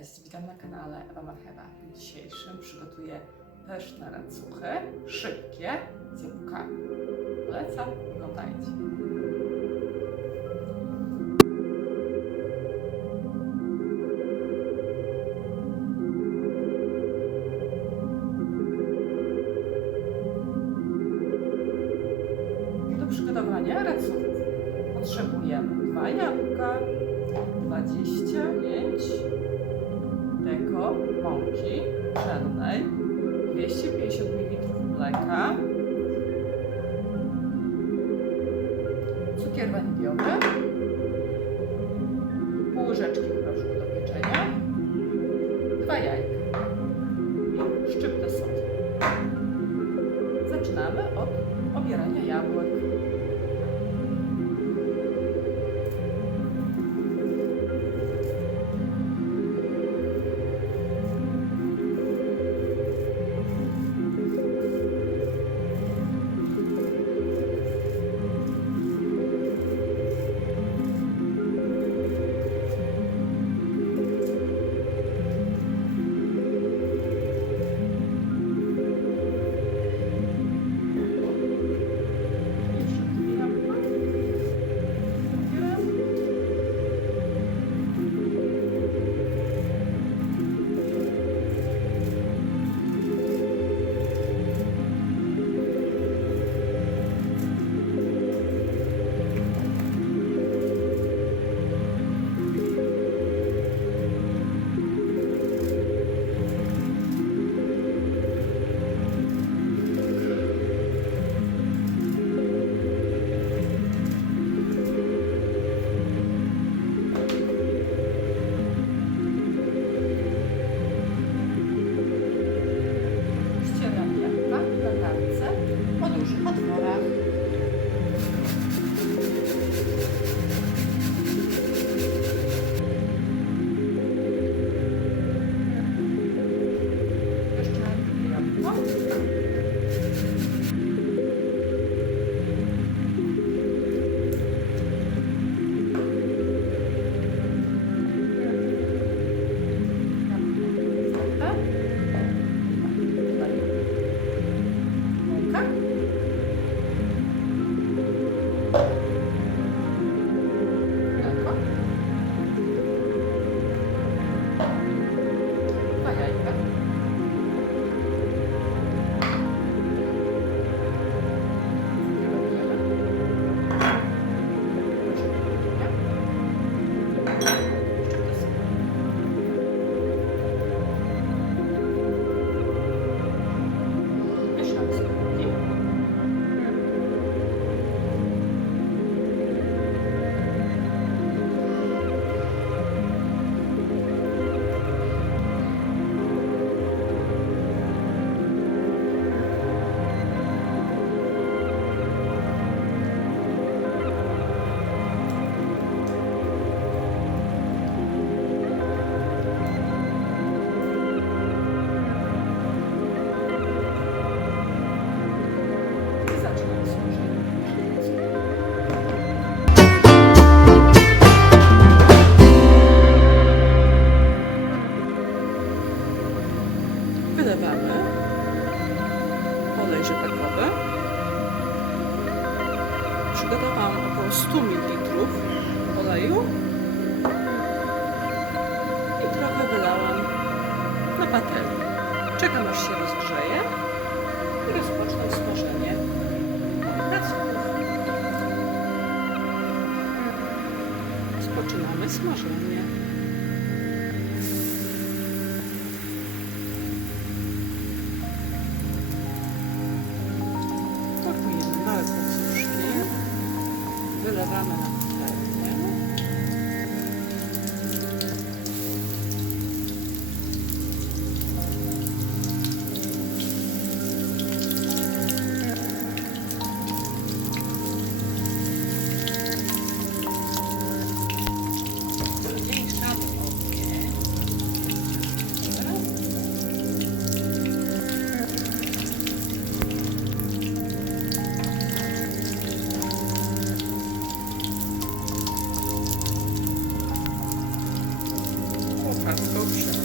Cześć, witam na kanale Ewa Marchewa. W dzisiejszym przygotuję pyszne racuchy, szybkie, z jabłkami. Polecam, oglądajcie. Do przygotowania racuchów potrzebujemy dwa jabłka, 25 mleka, cukier waniliowy, pół łyżeczki proszku do pieczenia, dwa jajka i szczyptę soli. Zaczynamy od obierania jabłek. 100 ml oleju i trochę wylałam na patelnię. Czekam aż się rozgrzeje i rozpocznę smażenie. Rozpoczynamy smażenie. Wylewamy na patelnię. Пока. До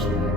Christ.